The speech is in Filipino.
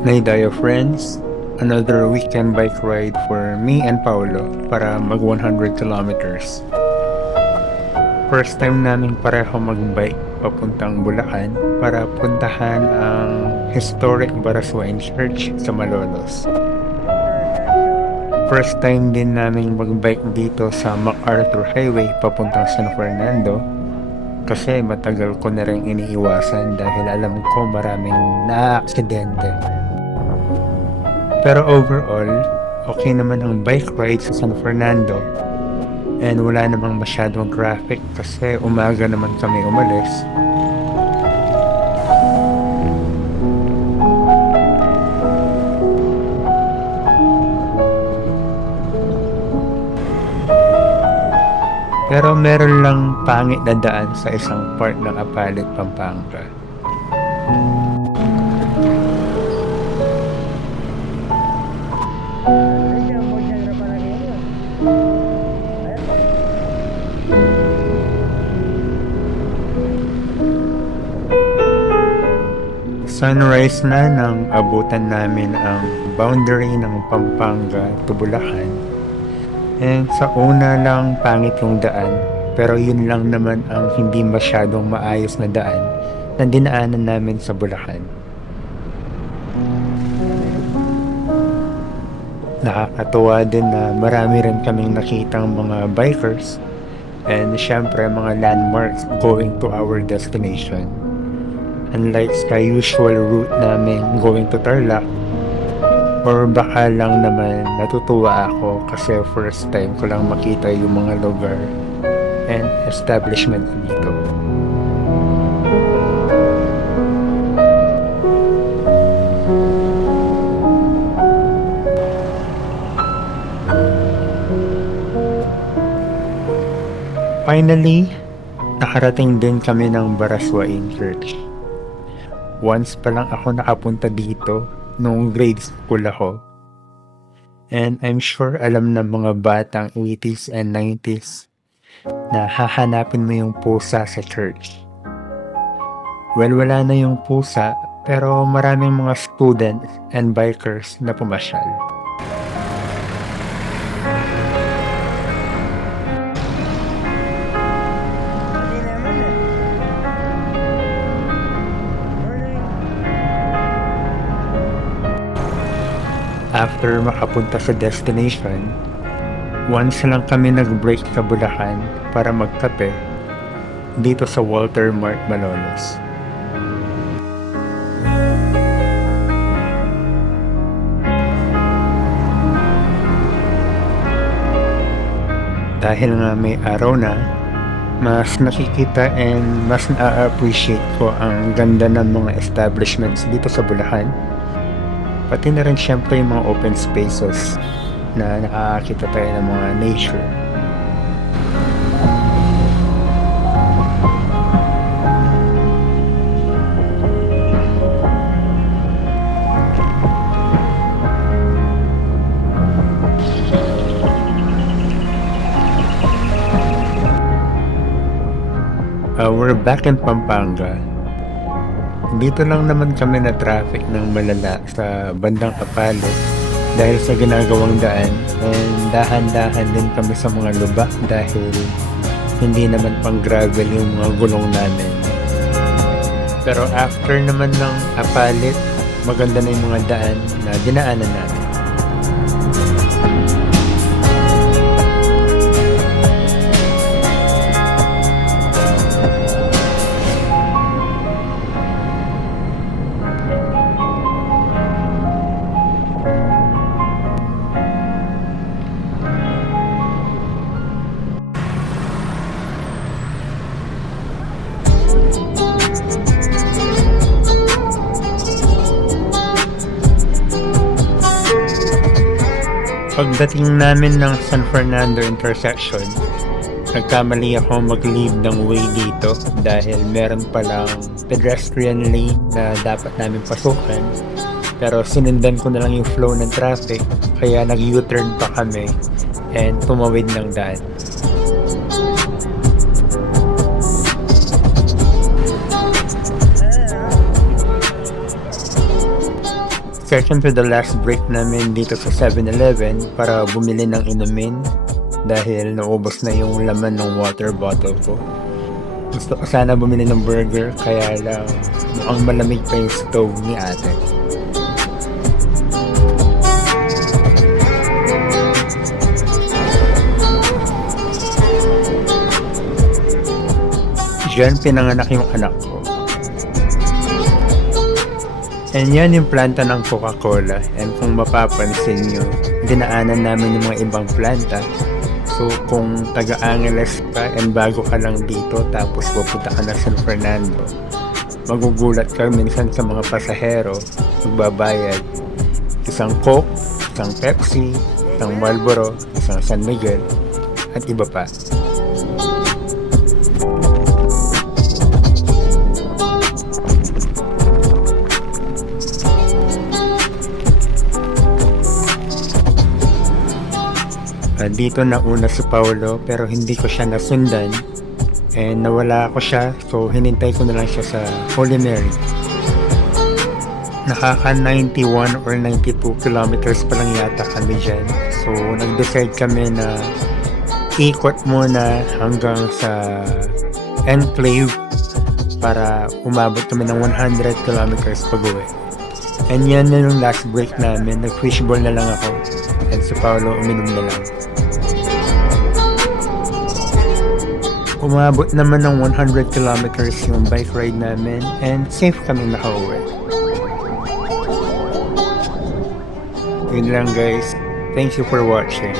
Naydayo friends, another weekend bike ride for me and Paolo para mag 100 kilometers. First time namin pareho mag-bike papuntang Bulacan para puntahan ang historic Baraswain Church sa Malolos. First time din namin mag-bike dito sa MacArthur Highway papuntang San Fernando kasi matagal ko na rin iniiwasan dahil alam ko maraming na-aksidente. Pero overall, okay naman ang bike ride sa San Fernando and wala namang masyadong traffic kasi umaga naman kami umalis. Pero meron lang pangit na daan sa isang part ng Apalit, Pampanga. Sunrise na nang abutan namin ang boundary ng Pampanga to Bulacan. And sa una lang pangit yung daan, pero yun lang naman ang hindi masyadong maayos na daan na dinaanan namin sa Bulacan. Nakakatuwa din na marami rin kaming nakitang mga bikers and syempre mga landmarks going to our destination. Unlike sa usual route namin going to Tarlac, or baka lang naman natutuwa ako kasi first time ko lang makita yung mga lugar and establishment dito. Finally, nakarating din kami ng Baraswain Church. Once pa lang ako nakapunta dito nung grade school ako. And I'm sure alam ng mga batang 80s and 90s na hahanapin mo yung pusa sa church. Well, wala na yung pusa pero maraming mga students and bikers na pumasyal. After makapunta sa destination, once lang kami nag-break sa Bulacan para magkape dito sa Walter Mart Malolos. Dahil nga may araw na, mas nakikita and mas na-appreciate ko ang ganda ng mga establishments dito sa Bulacan. Pati na rin syempre yung mga open spaces na nakakita tayo ng mga nature. We're back in Pampanga. Dito lang naman kami na traffic ng malala sa bandang Apalit dahil sa ginagawang daan and dahan-dahan din kami sa mga lubak dahil hindi naman pang gravel yung mga gulong namin. Pero after naman ng Apalit, maganda na yung mga daan na dinaanan namin. Pagdating namin ng San Fernando intersection, nagkamali ako mag-leave ng way dito dahil meron palang pedestrian lane na dapat namin pasukan. Pero sinundan ko na lang yung flow ng traffic kaya nag-U-turn pa kami and tumawid ng daan. Second to the last break namin dito sa 7-Eleven para bumili ng inumin dahil naubos na yung laman ng water bottle ko. Gusto ko sana bumili ng burger kaya lang mukhang malamig pa yung stove ni ate. Diyan pinanganak yung anak ko. And yan yung planta ng Coca-Cola. And kung mapapansin nyo, dinaanan namin yung mga ibang planta. So kung taga-Angeles ka and bago ka lang dito tapos pupunta ka na San Fernando, magugulat ka minsan sa mga pasahero, magbabayad. Isang Coke, isang Pepsi, isang Marlboro, isang San Miguel, at iba pa. Dito nauna si Paolo pero hindi ko siya nasundan and nawala ako siya, so hinintay ko na lang siya sa Holy Mary. Nakaka 91 or 92 kilometers pa lang yata kami dyan, so nag-decide kami na ikot muna hanggang sa Enclave para umabot kami ng 100 kilometers pag-uwi. And yan na yung last break namin, nag-fishball na lang ako and si Paolo uminom na lang. Umabot naman ng 100 kilometers yung bike ride namin and safe kami nakauwi. Yun lang guys. Thank you for watching.